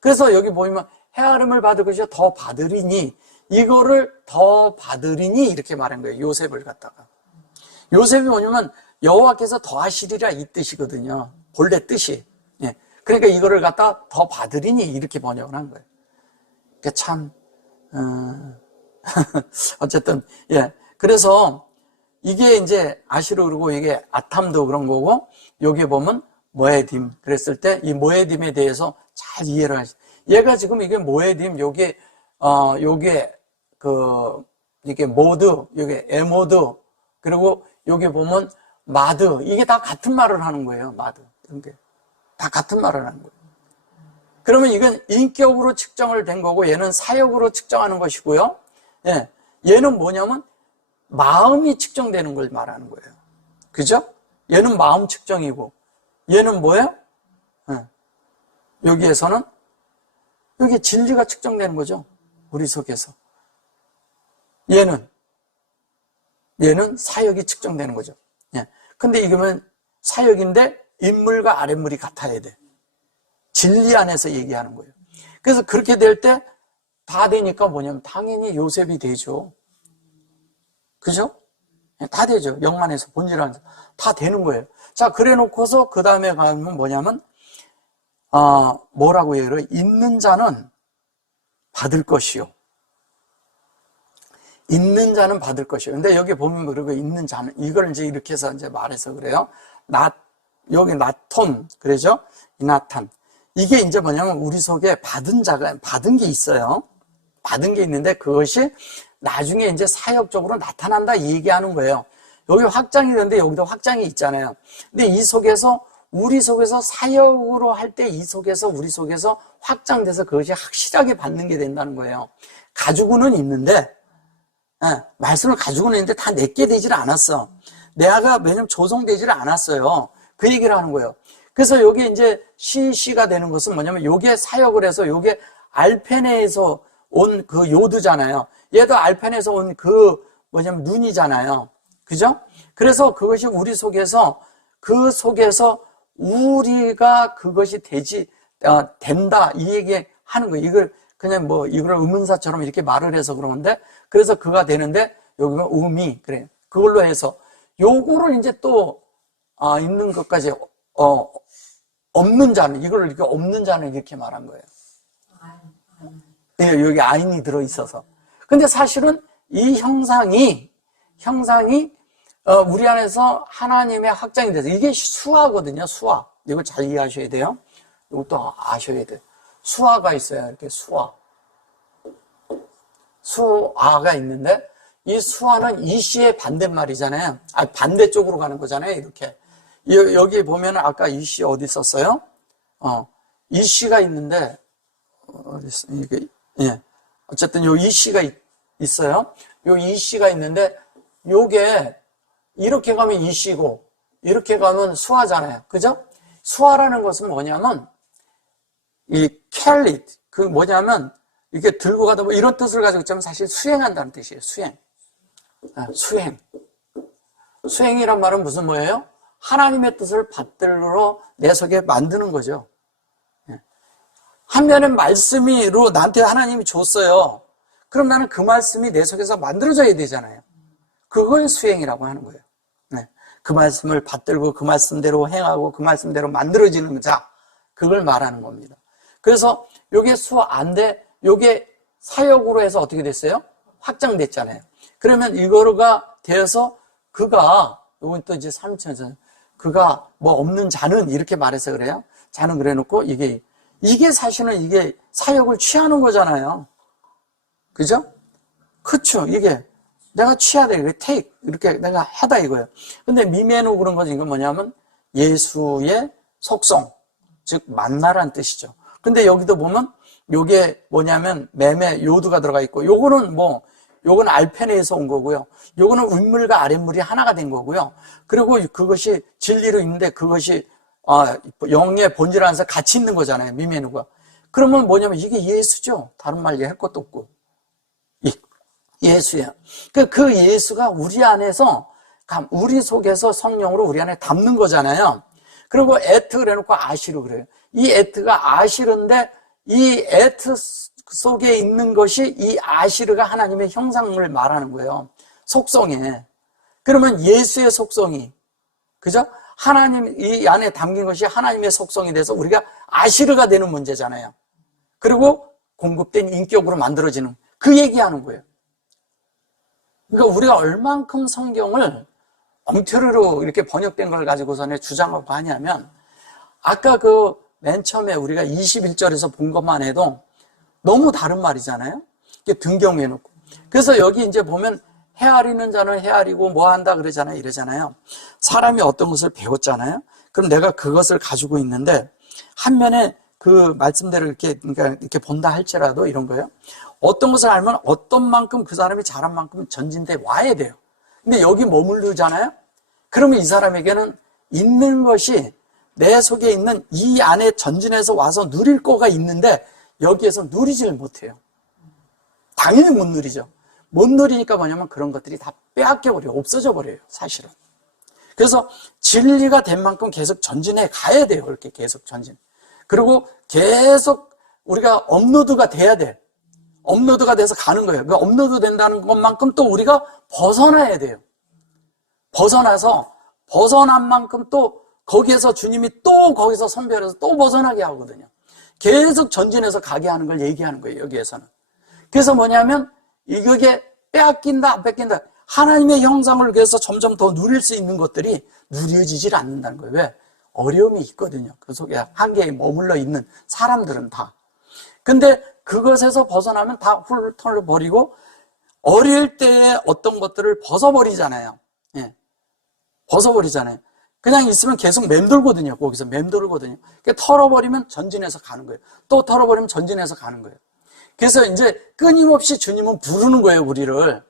그래서 여기 보면 헤아림을 받을 것이 더 받으리니 이거를 더 받으리니 이렇게 말한 거예요. 요셉을 갖다가. 요셉이 뭐냐면 여호와께서 더 하시리라 이 뜻이거든요. 본래 뜻이. 그러니까 이거를 갖다 더 받으리니 이렇게 번역을 한 거예요. 그러니까 참 어쨌든 그래서 이게 이제 아시르 그러고 이게 아탐도 그런 거고 여기에 보면 모에딤 그랬을 때 이 모에딤에 대해서 잘 이해를 하시. 얘가 지금 이게 모에딤 요게 이게 모드 요게 에모드 그리고 여기 보면 마드 이게 다 같은 말을 하는 거예요. 마드 이런 게 다 같은 말을 하는 거예요. 그러면 이건 인격으로 측정을 된 거고 얘는 사역으로 측정하는 것이고요. 얘는 뭐냐면 마음이 측정되는 걸 말하는 거예요. 그죠? 얘는 마음 측정이고 얘는 뭐예요? 여기에서는 여기 진리가 측정되는 거죠. 우리 속에서. 얘는 얘는 사역이 측정되는 거죠. 예. 근데 이거면 사역인데 인물과 아랫물이 같아야 돼. 진리 안에서 얘기하는 거예요. 그래서 그렇게 될 때 다 되니까 뭐냐면 당연히 요셉이 되죠. 그죠? 다 되죠. 영안에서 본질 안에서 다 되는 거예요. 자, 그래 놓고서 그 다음에 가면 뭐냐면 뭐라고 해요? 있는 자는 받을 것이요. 있는 자는 받을 것이요. 근데 여기 보면 그리고 있는 자는 이걸 이제 이렇게 해서 이제 말해서 그래요. 여기 나톤 그러죠? 이 나탄. 이게 이제 뭐냐면 우리 속에 받은 게 있어요. 받은 게 있는데 그것이 나중에 이제 사역적으로 나타난다 이 얘기하는 거예요. 여기 확장이 되는데 여기도 확장이 있잖아요. 근데 이 속에서 우리 속에서 사역으로 할 때 이 속에서 우리 속에서 확장돼서 그것이 확실하게 받는 게 된다는 거예요. 가지고는 있는데 말씀을 가지고는 있는데 다 내게 되질 않았어. 내가 왜냐면 조성되지를 않았어요. 그 얘기를 하는 거예요. 그래서 여기 이제 CC가 되는 것은 뭐냐면 요게 사역을 해서 요게 알펜에서 온 그 요드잖아요. 얘도 알펜에서 온 그 뭐냐면 눈이잖아요. 그죠? 그래서 그것이 우리 속에서 그 속에서 우리가 그것이 된다 이 얘기 하는 거예요. 이걸 그냥 뭐 이걸 의문사처럼 이렇게 말을 해서 그러는데 그래서 그가 되는데 여기가 의미 그래 그걸로 해서 요거를 이제 또 있는 것까지 없는 자는 이걸 이렇게 없는 자는 이렇게 말한 거예요. 네, 여기 아인이 들어 있어서. 근데 사실은 이 형상이 우리 안에서 하나님의 확장이 돼서 이게 수화거든요. 수화. 이걸 잘 이해하셔야 돼요. 이것도 아셔야 돼요. 수화가 있어요. 이렇게 수화가 있는데 이 수화는 이시의 반대말이잖아요. 반대쪽으로 가는 거잖아요. 이렇게. 여기 보면 아까 이시 어디 있었어요? 이시가 있는데 어디 있어? 이게 예. 어쨌든 요 이시가 있어요. 요 이시가 있는데 요게 이렇게 가면 이시고 이렇게 가면 수화잖아요. 그죠? 수화라는 것은 뭐냐면 이 carry 그 뭐냐면 이렇게 들고 가다 뭐 이런 뜻을 가지고 있자면 사실 수행한다는 뜻이에요. 수행이란 말은 무슨 뭐예요? 하나님의 뜻을 받들러 내 속에 만드는 거죠. 한 면에 말씀으로 나한테 하나님이 줬어요. 그럼 나는 그 말씀이 내 속에서 만들어져야 되잖아요. 그걸 수행이라고 하는 거예요. 그 말씀을 받들고 그 말씀대로 행하고 그 말씀대로 만들어지는 자, 그걸 말하는 겁니다. 그래서 요게 수안데 요게 사역으로 해서 어떻게 됐어요? 확장됐잖아요. 그러면 이거가 되어서 그가 요건 또 이제 3천 그가 뭐 없는 자는 이렇게 말해서 그래요. 자는 그래 놓고 이게 사실은 이게 사역을 취하는 거잖아요. 그죠? 그쵸. 이게 내가 취하다 이거 take 이렇게 내가 하다 이거예요. 근데 미메노 그런 거지 이건 뭐냐면 예수의 속성 즉 만나란 뜻이죠. 근데 여기도 보면 요게 뭐냐면 매매 요드가 들어가 있고 요거는 요건 알펜에서 온 거고요. 요거는 윗물과 아랫물이 하나가 된 거고요. 그리고 그것이 진리로 있는데 그것이 영의 본질 안에서 같이 있는 거잖아요. 미메누가. 그러면 뭐냐면 이게 예수죠. 다른 말 얘기할 것도 없고. 예수야. 그 예수가 우리 안에서 우리 속에서 성령으로 우리 안에 담는 거잖아요. 그리고 에트 그래놓고 아시르 그래요. 이 에트가 아시르인데 이 에트 속에 있는 것이 이 아시르가 하나님의 형상을 말하는 거예요. 속성에. 그러면 예수의 속성이 그죠? 하나님 이 안에 담긴 것이 하나님의 속성이 돼서 우리가 아시르가 되는 문제잖아요. 그리고 공급된 인격으로 만들어지는 그 얘기하는 거예요. 그러니까 우리가 얼만큼 성경을 엉터리로 이렇게 번역된 걸 가지고서는 주장하고 하냐면 아까 그 맨 처음에 우리가 21절에서 본 것만 해도 너무 다른 말이잖아요. 이게 등경해 놓고. 그래서 여기 이제 보면 헤아리는 자는 헤아리고 뭐 한다 그러잖아요. 이러잖아요. 사람이 어떤 것을 배웠잖아요. 그럼 내가 그것을 가지고 있는데 한 면에 그 말씀대로 그러니까 이렇게 본다 할지라도 이런 거예요. 어떤 것을 알면 어떤 만큼 그 사람이 잘한 만큼 전진돼 와야 돼요. 근데 여기 머무르잖아요. 그러면 이 사람에게는 있는 것이 내 속에 있는 이 안에 전진해서 와서 누릴 거가 있는데 여기에서 누리질 못해요. 당연히 못 누리죠. 못 누리니까 뭐냐면 그런 것들이 다 빼앗겨 버려요. 없어져 버려요, 사실은. 그래서 진리가 된 만큼 계속 전진해 가야 돼요. 이렇게 계속 전진. 그리고 계속 우리가 업로드가 돼야 돼. 업로드가 돼서 가는 거예요. 그 업로드 된다는 것만큼 또 우리가 벗어나야 돼요. 벗어난 만큼 또 거기에서 주님이 또 거기서 선별해서 또 벗어나게 하거든요. 계속 전진해서 가게 하는 걸 얘기하는 거예요, 여기에서는. 그래서 뭐냐면 이게 빼앗긴다, 안 뺏긴다. 하나님의 형상을 위해서 점점 더 누릴 수 있는 것들이 누려지질 않는다는 거예요. 왜? 어려움이 있거든요. 그 속에 한계에 머물러 있는 사람들은 다. 근데 그것에서 벗어나면 다 훑어버리고 어릴 때의 어떤 것들을 벗어버리잖아요. 예. 벗어버리잖아요. 그냥 있으면 계속 맴돌거든요. 거기서 맴돌거든요. 그러니까 털어버리면 전진해서 가는 거예요. 또 털어버리면 전진해서 가는 거예요. 그래서 이제 끊임없이 주님은 부르는 거예요, 우리를.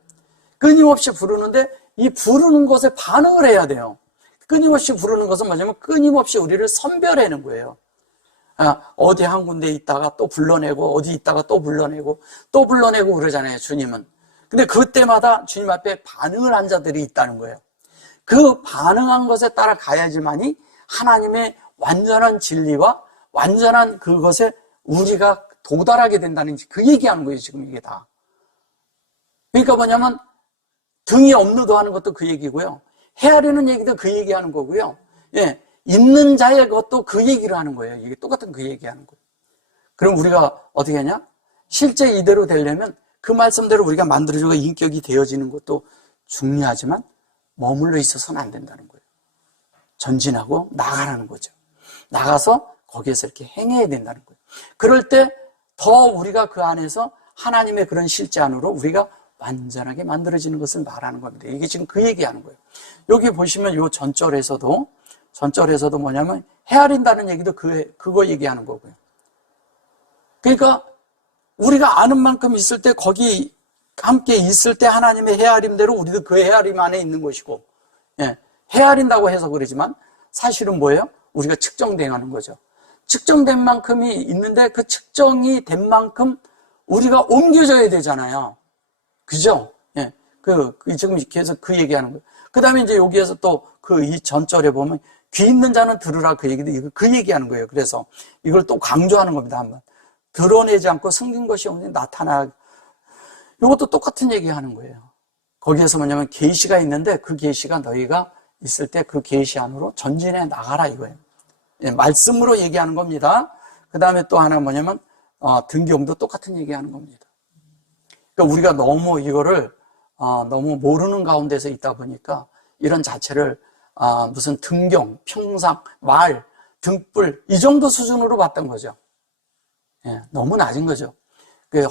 끊임없이 부르는데 이 부르는 것에 반응을 해야 돼요. 끊임없이 부르는 것은 뭐냐면 끊임없이 우리를 선별하는 거예요. 어디 한 군데 있다가 또 불러내고 어디 있다가 또 불러내고 또 불러내고 그러잖아요, 주님은. 근데 그때마다 주님 앞에 반응을 한 자들이 있다는 거예요. 그 반응한 것에 따라 가야지만이 하나님의 완전한 진리와 완전한 그것에 우리가 도달하게 된다는 그 얘기하는 거예요, 지금 이게 다. 그러니까 뭐냐면 등이 업로드하는 것도 그 얘기고요. 헤아리는 얘기도 그 얘기하는 거고요. 예, 있는 자의 것도 그 얘기를 하는 거예요. 이게 똑같은 그 얘기하는 거예요. 그럼 우리가 어떻게 하냐? 실제 이대로 되려면 그 말씀대로 우리가 만들어지고 인격이 되어지는 것도 중요하지만 머물러 있어서는 안 된다는 거예요. 전진하고 나가라는 거죠. 나가서 거기에서 이렇게 행해야 된다는 거예요. 그럴 때 더 우리가 그 안에서 하나님의 그런 실제 안으로 우리가 완전하게 만들어지는 것을 말하는 겁니다. 이게 지금 그 얘기하는 거예요. 여기 보시면 이 전절에서도 뭐냐면 헤아린다는 얘기도 그거 얘기하는 거고요. 그러니까 우리가 아는 만큼 있을 때 거기 함께 있을 때 하나님의 헤아림대로 우리도 그 헤아림 안에 있는 것이고, 예, 헤아린다고 해서 그러지만 사실은 뭐예요? 우리가 측정당하는 거죠. 측정된 만큼이 있는데 그 측정이 된 만큼 우리가 옮겨져야 되잖아요. 그죠? 예. 지금 계속 그 얘기하는 거예요. 그 다음에 이제 여기에서 또 이 전절에 보면 귀 있는 자는 들으라 그 얘기도 그 얘기하는 거예요. 그래서 이걸 또 강조하는 겁니다. 한번. 드러내지 않고 숨긴 것이 없는 나타나. 이것도 똑같은 얘기 하는 거예요. 거기에서 뭐냐면 계시가 있는데 그 계시가 너희가 있을 때 그 계시 안으로 전진해 나가라 이거예요. 예, 말씀으로 얘기하는 겁니다. 그 다음에 또 하나 뭐냐면 등경도 똑같은 얘기하는 겁니다. 그러니까 우리가 너무 이거를 너무 모르는 가운데서 있다 보니까 이런 자체를 무슨 등경, 평상, 말, 등불 이 정도 수준으로 봤던 거죠. 예, 너무 낮은 거죠.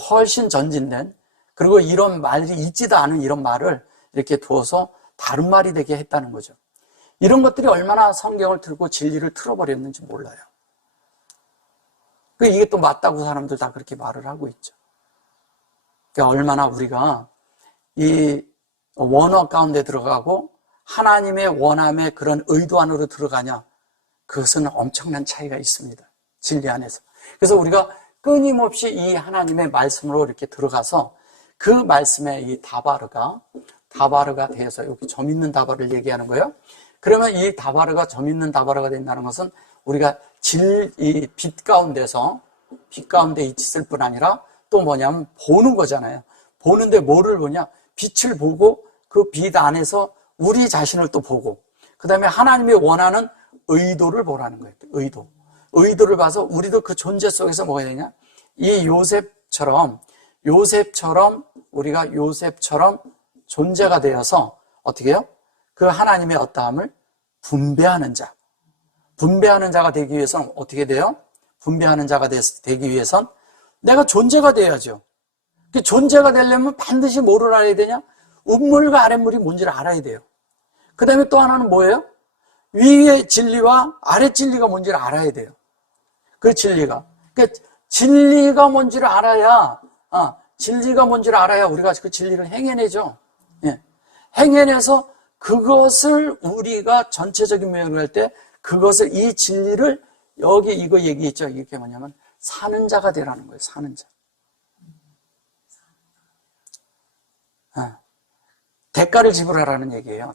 훨씬 전진된 그리고 이런 말이 있지도 않은 이런 말을 이렇게 두어서 다른 말이 되게 했다는 거죠. 이런 얼마나 성경을 틀고 진리를 틀어버렸는지 몰라요. 이게 또 맞다고 사람들 다 그렇게 말을 하고 있죠. 그러니까 얼마나 우리가 이 원어 가운데 들어가고 하나님의 원함의 그런 의도 안으로 들어가냐, 그것은 엄청난 차이가 있습니다. 진리 안에서. 그래서 우리가 끊임없이 이 하나님의 말씀으로 이렇게 들어가서 그 말씀의 이 다바르가 되어서 여기 점 있는 다바를 얘기하는 거예요. 그러면 이 다바르가 점 있는 다바르가 된다는 것은 우리가 이 빛 가운데 있을 뿐 아니라 또 뭐냐면 보는 거잖아요. 보는데 뭐를 보냐? 빛을 보고 그 빛 안에서 우리 자신을 또 보고 그 다음에 하나님이 원하는 의도를 보라는 거예요. 의도를 봐서 우리도 그 존재 속에서 뭐가 되냐? 이 요셉처럼 우리가 요셉처럼 존재가 되어서 어떻게 해요? 그 하나님의 어떠함을 분배하는 자가 되기 위해서는 어떻게 돼요? 분배하는 자가 되기 위해선 내가 존재가 돼야죠. 그 존재가 되려면 반드시 뭐를 알아야 되냐? 윗물과 아랫물이 뭔지를 알아야 돼요. 그 다음에 또 하나는 뭐예요? 위의 진리와 아래 진리가 뭔지를 알아야 돼요. 그 진리가. 그러니까 진리가 뭔지를 알아야 우리가 그 진리를 행해내죠. 예. 행해내서 그것을 우리가 전체적인 면으로 할 때 그것을 이 진리를 여기 이거 얘기했죠. 이게 뭐냐면 사는 자가 되라는 거예요. 사는 자. 대가를 지불하라는 얘기예요.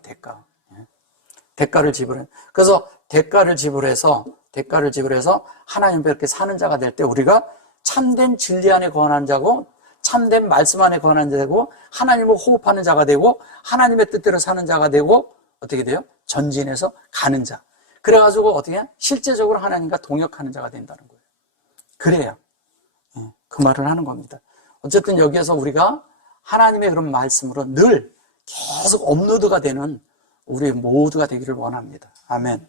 대가를 지불해. 그래서 대가를 지불해서 하나님 앞에 이렇게 사는 자가 될 때 우리가 참된 진리 안에 거하는 자고 참된 말씀 안에 거하는 자고 하나님을 호흡하는 자가 되고 하나님의 뜻대로 사는 자가 되고 어떻게 돼요? 전진해서 가는 자. 그래가지고 어떻게 해요? 실제적으로 하나님과 동역하는 자가 된다는 거예요. 그래요. 그 말을 하는 겁니다. 어쨌든 여기에서 우리가 하나님의 그런 말씀으로 늘 계속 업로드가 되는 우리 모두가 되기를 원합니다. 아멘.